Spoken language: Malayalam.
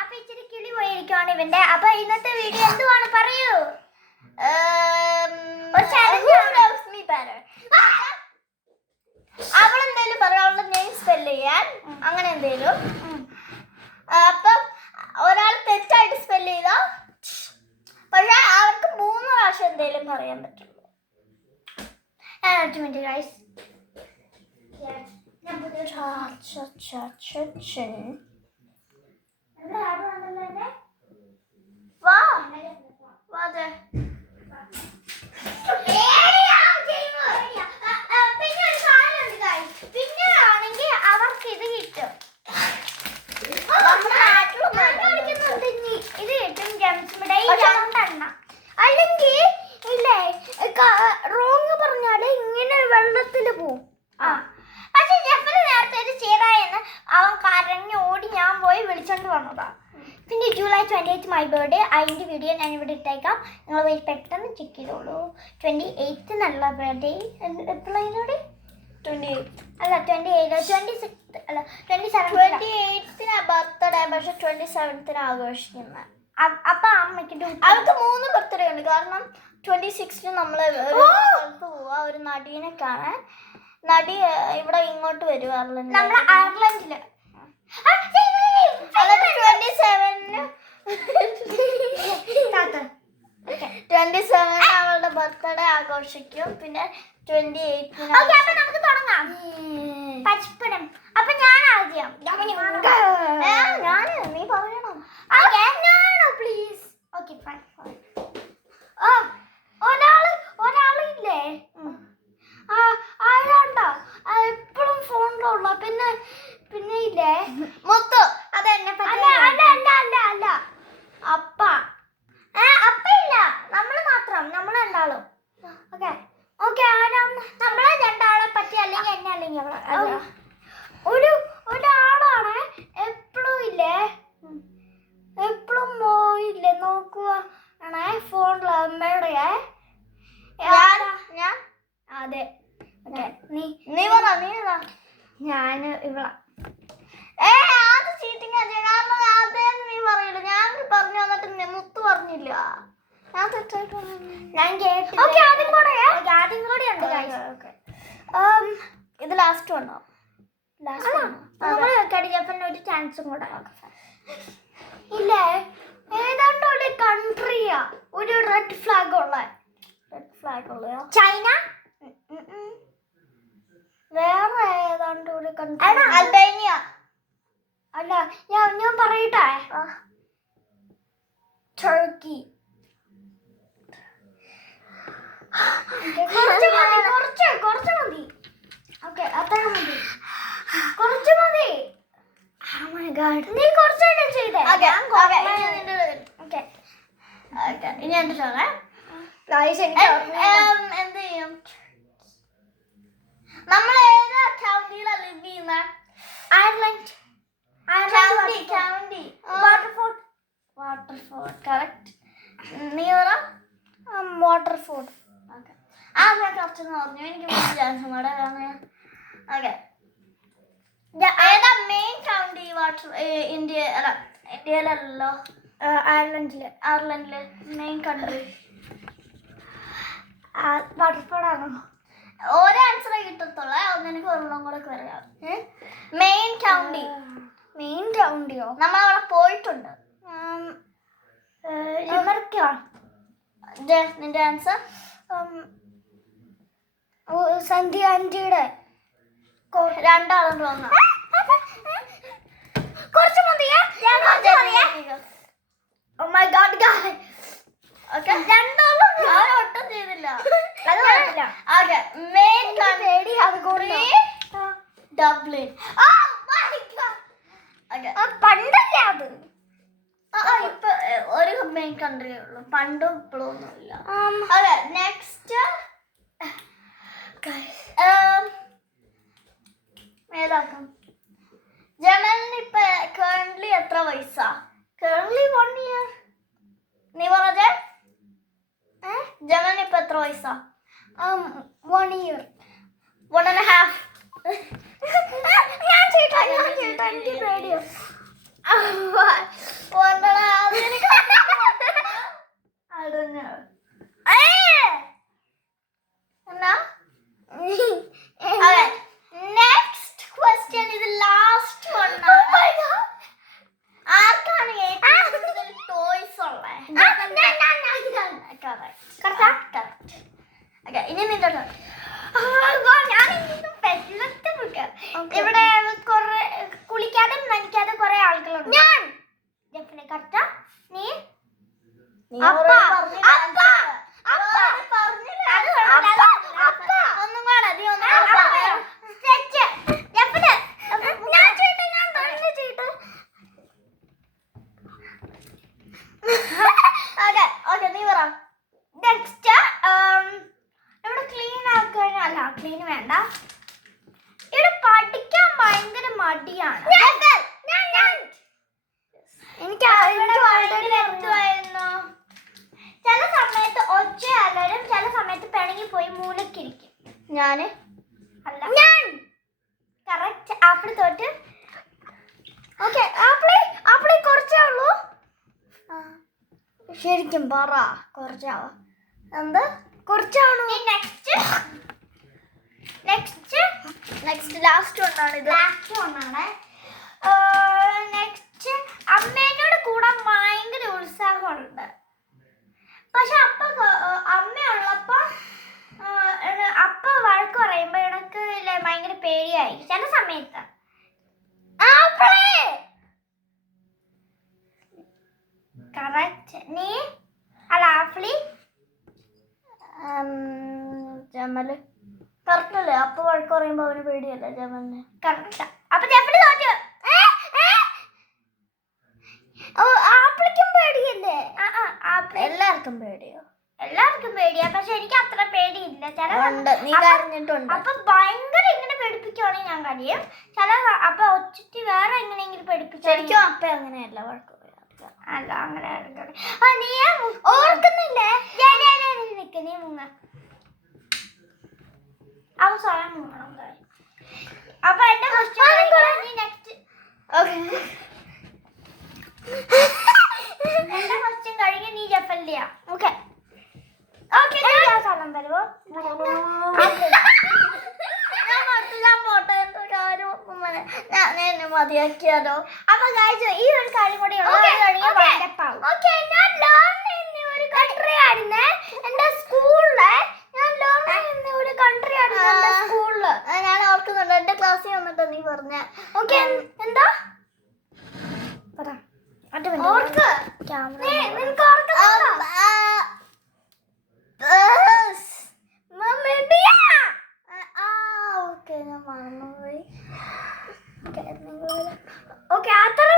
അപ്പൊ ഇച്ചിരി കിളി പോയിരിക്കുവാണ് ഇവന്റെ. അപ്പൊ ഇന്നത്തെ വീഡിയോ എന്തുവാണ് പറയൂ. അവളെന്തേലും പറയും, അവളുടെ നെയിം സ്പെല്ല് ചെയ്യാൻ, അങ്ങനെ എന്തേലും. അപ്പം ഒരാൾ തെറ്റായിട്ട് സ്പെല്ല് ചെയ്താ പക്ഷെ അവർക്ക് 3 പ്രാവശ്യം എന്തേലും പറയാൻ പറ്റുള്ളൂ. പിന്നെയാണെങ്കിൽ അവർക്ക് ഇത് കിട്ടും. ഇത് കിട്ടും ജംസ് മിഠായി 2 എണ്ണം. അല്ലെങ്കിൽ ഇല്ലേ റോങ് പറഞ്ഞാല് ഇങ്ങനെ വെള്ളത്തിൽ പോവും. പക്ഷെ ജെഫിന് നേരത്തെ ഇത് ചെയ്തായെന്ന് അവൻ കരഞ്ഞ് ഓടി ഞാൻ പോയി വിളിച്ചോണ്ട് വന്നതാ. പിന്നെ ജൂലൈ 28 മൈ ബർത്ത്ഡേ. അതിൻ്റെ വീഡിയോ ഞാൻ ഇവിടെ ഇട്ടേക്കാം. നിങ്ങൾ പോയി പെട്ടെന്ന് ചെക്ക് ചെയ്തോളൂ. 28 നല്ല ബർത്ത്ഡേ. എപ്പോഴാണ് 28 അല്ല 28 26 അല്ല 27 ബർത്ത്ഡേ. പക്ഷെ 27 ആഘോഷിക്കുന്ന. അപ്പൊ അമ്മയ്ക്ക് അവർക്ക് 3 ബർത്ത്ഡേ ഉണ്ട്. കാരണം 26 നമ്മള് സ്ഥലത്ത് പോവാ ഒരു നടീനെ കാണാൻ. നടി ഇവിടെ ഇങ്ങോട്ട് വരും നമ്മളെ അയർലൻഡില്. 27 അവളുടെ ബർത്ത്ഡേ ആഘോഷിക്കും. പിന്നെ 28 നമുക്ക് തുടങ്ങാം. പച്ചപ്പടം. അപ്പൊ ഞാൻ ആദ്യം. നീ പറയണം. പ്ലീസ്. Okay fine. ഒരാളില്ലേ ആരാണ്ടോ എപ്പോഴും ഫോണിലുള്ള. പിന്നെ ഇല്ലേ മുത്തു. അതെന്നെ അല്ല അപ്പ ഇല്ല. നമ്മള് മാത്രം. നമ്മൾ രണ്ടാളും. ഓക്കെ ആരാണ് നമ്മളെ രണ്ടാളെ പറ്റി. അല്ലെങ്കിൽ എന്നെ അല്ലെങ്കിൽ ഒരാളാണ് എപ്പോഴും ഇല്ലേ എപ്പോഴും ഇല്ലേ നോക്കുക ആണേ ഫോണില് അമ്മയുടെ. ഞാൻ അതെ നീ പറ. ഞാൻ ഇവിടെ അത് ചീറ്റിംഗ്. കാരണം അതേന്ന് നീ പറയില്ല. ഞാൻ പറഞ്ഞു വന്നിട്ട് മുത്തു പറഞ്ഞില്ല. ഞാൻ തെറ്റായിട്ട് ഞാൻ കേട്ടു. ആദ്യം കൂടെ ഉണ്ട്. ഇത് ലാസ്റ്റ് ഉണ്ടോ? ഒരു ചാൻസും കൂടെ ഇല്ലേ. ഏതാണ്ട് ഒരു കൺട്രിയാ ഒരു റെഡ് ഫ്ലാഗ് ഉള്ള. ചൈന. വേറെ ഏതാണ്ട് ഒരു കൺട്രി. അൽബേനിയ. അല്ല ഞാൻ പറയട്ടെ. ടർക്കി. കുറച്ച് മതി. ഓക്കെ അത്ര മതി. കുറച്ച് മതി. നീ കുറച്ചായിട്ട് ചെയ്തേ. ഇനി എന്റെ ചോദേ എന്ത് ചെയ്യും? നമ്മൾ ഏത് കൗണ്ടിയിലാ ലിവ് ചെയ്യുന്ന? അയർലൻഡ്. കൗണ്ടി. Waterford correct. നീ പറ. വാട്ടർഫോർഡ്. ഞാൻ കുറച്ചെന്ന് പറഞ്ഞു. എനിക്ക് 3 ചാൻസ് കൂടെ. ഓക്കെ ഏതാ മെയിൻ കൗണ്ടി? ഇന്ത്യയിലല്ലോ. അയർലൻഡില് മെയിൻ കൺട്രി വാട്ടർഫോർഡാണോ? ഓരോ ആൻസറേ കിട്ടത്തുള്ളൂ. ഒന്നെനിക്ക് ഒരെണ്ണം കൂടെ പറയാം. മെയിൻ കൗണ്ടിയോ? നമ്മളവിടെ പോയിട്ടുണ്ട്. അമേരിക്ക. നിന്റെ ആൻസർ? സന്ധ്യ ആന്റിയുടെ. 2 ആളും റോങ്ങാ. കുറച്ച് മതിയാ. Oh my god guys. Okay 2 ആളും ഞാൻ ഒട്ടും ചെയ്തില്ല. ഓക്കെ മെയിൻ കൺട്രി അതുകൊണ്ട് ഡബ്ലിൻ. പണ്ടല്ലേ അത്. ഇപ്പൊ ഒരു മെയിൻ കൺട്രി ഉള്ളു. പണ്ടും ഇപ്പോഴും ഒന്നുമില്ല. Okay next ഏതാക്കാം? ജമലിന് ഇപ്പൊ കറന്റ്ലി എത്ര വയസ്സാ? Currently 1 year. നീ പറഞ്ഞേ ജമലിന് ഇപ്പൊ എത്ര വയസ്സാ? 1 year. 1.5. ഞാൻ ചെയ്തിട്ട് പോണ്ടടാ, അത് എനിക്ക് I don't know. എന്നാ? Okay, next question is the last one. ആർക്കാണ് ഏറ്റവും കൂടുതൽ ടോയ്സ് ഉള്ളത്? Correct. Okay, ഇനി നിന്റെ turn. ഇവിടെ കുറെ കുളിക്കാതെ നനയ്ക്കാതെ കുറെ ആളുകളുണ്ട്. ഞാൻ കറക്റ്റാ. നീ നീ അപ്പ, already പറഞ്ഞില്ല. അപ്പ, അപ്പ. പറഞ്ഞില്ല. അത് കുഴപ്പമില്ല. അപ്പ. ഒന്നും കൂടെ, നീ ഒന്നും ആ, കൂടെ അപ്പ. പറയോ? തെറ്റ്. ജെഫിന്. ഞാൻ ചെയ്യട്ടെ, ഞാൻ തന്നെ ചെയ്യട്ടെ. Okay, നീ പറ. നെക്സ്റ്റ് ഇവിടെ ക്ലീൻ ആക്കാൻ അല്ല ക്ലീൻ വേണ്ട. ഇവിടെ പഠിക്കാൻ ഭയങ്കര മടിയാണ്. എനിക്ക് എന്തുവായിരുന്നു? ചില സമയത്ത് ഒച്ചയാലും ചില സമയത്ത് പിണങ്ങി പോയി മൂലക്കിരിക്കും. ഞാന് അല്ല കറക്റ്റ്. ആപ്പിൾ തോറ്റ്. ഓക്കെ, ആപ്പിളി കുറച്ചേ ഉള്ളൂ. ശരിക്കും പറ, കുറച്ചാവോ? എന്ത് കുറച്ചാണോ? നെക്സ്റ്റ് ലാസ്റ്റ് ഒന്നാണ് ഇത്. ലാസ്റ്റ് ഒന്നാണ്. നെക്സ്റ്റ് അമ്മേനോട് കൂടാൻ ഭയങ്കര ഉത്സാഹമുണ്ട്. പക്ഷെ അമ്മയുള്ളപ്പോ അപ്പ വഴക്ക് പറയുമ്പോ എനിക്ക് ഭയങ്കര പേടിയായി ചില സമയത്ത്. കറക്റ്റ്. നീ അല്ല ആപ്പിളി. ജമല് കറക്റ്റല്ലേ? അപ്പൊ വഴക്ക് പറയുമ്പോ അവന് പേടിയല്ലേ ജമലിന്? കറക്റ്റ്. അപ്പൊ ജെഫിന് തോറ്റു. ആപ്പിളിക്കും പേടിയല്ലേ? എല്ലാവർക്കും പേടിയോ? എല്ലാവർക്കും പേടിയാ, പക്ഷെ എനിക്ക് അത്ര പേടിയില്ല. നീ കരഞ്ഞിട്ടുണ്ട്. അപ്പൊ ഭയങ്കര ഇങ്ങനെ പേടിപ്പിക്കുവാണെങ്കിൽ ഞാൻ കഴിയും. അപ്പൊ ഒച്ചിട്ട് വേറെ എങ്ങനെയെങ്കിലും പേടിപ്പിച്ചായിരിക്കും. ശരിക്കും അപ്പ അങ്ങനെയല്ല വഴക്ക് പറയാ. അല്ല അങ്ങനെ നീ ഓർക്കുന്നില്ലേ? നിക്ക്, നീ മുങ്ങ. അവ സ്വയം മുങ്ങണം. അപ്പൊ എന്റെ ക്വസ്റ്റ്യൻ നെക്സ്റ്റ്. എന്റെ ക്വസ്റ്റ്യൻ കഴിഞ്ഞ് നീ ജെഫലിയ. ഓക്കെ സ്ഥലം തരുമോ? ഞാൻ മതിയാക്കിയാലോ? അപ്പൊ ഗൈസ് ഈ ഒരു കാര്യം കൂടി ഒരു കൺട്രി ആയിരുന്നേ എന്റെ സ്കൂളില്. ഞാൻ ലേൺ ചെയ്യുന്ന ഒരു കൺട്രി ആയിരുന്നു എന്റെ സ്കൂളില്. ഞാൻ ഓർക്കുന്നുണ്ട്, എന്റെ ക്ലാസ്സിൽ വന്നിട്ട് നീ പറഞ്ഞ. ഓക്കെ, എന്താ ഓർക്ക്? നിനക്ക് ഓർക്കുന്നുണ്ടോ? ഓക്കെ, ഞാൻ മറന്നുപോയി. ഓക്കെ, അത്ര